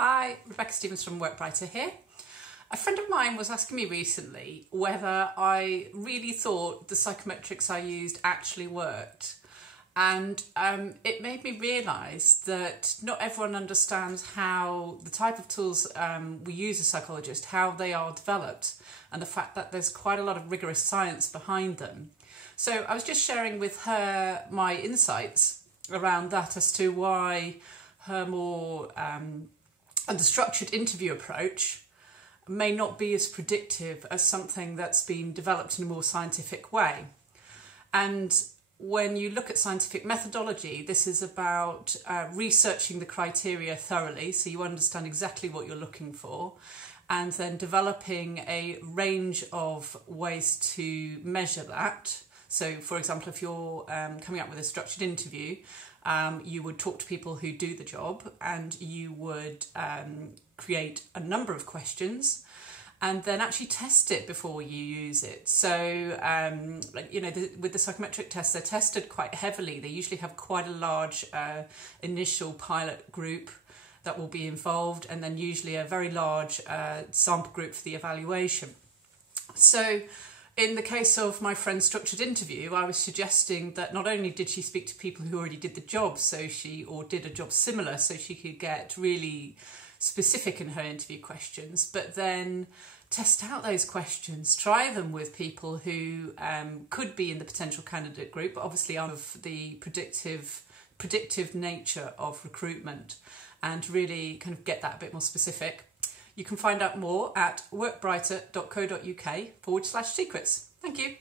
Hi, Rebecca Stevens from Workbrighter here. A friend of mine was asking me recently whether I really thought the psychometrics I used actually worked. And it made me realise that not everyone understands how the type of tools we use as psychologists, how they are developed, and the fact that there's quite a lot of rigorous science behind them. So I was just sharing with her my insights around that as to why her more unstructured interview approach may not be as predictive as something that's been developed in a more scientific way. And when you look at scientific methodology, this is about researching the criteria thoroughly so you understand exactly what you're looking for, and then developing a range of ways to measure that. So, for example, if you're coming up with a structured interview, you would talk to people who do the job, and you would create a number of questions and then actually test it before you use it. So, with the psychometric tests, they're tested quite heavily. They usually have quite a large initial pilot group that will be involved, and then usually a very large sample group for the evaluation. So, in the case of my friend's structured interview, I was suggesting that not only did she speak to people who already did the job, or did a job similar, so she could get really specific in her interview questions, but then test out those questions, try them with people who could be in the potential candidate group, but obviously out of the predictive nature of recruitment, and really kind of get that a bit more specific. You can find out more at workbrighter.co.uk/secrets. Thank you.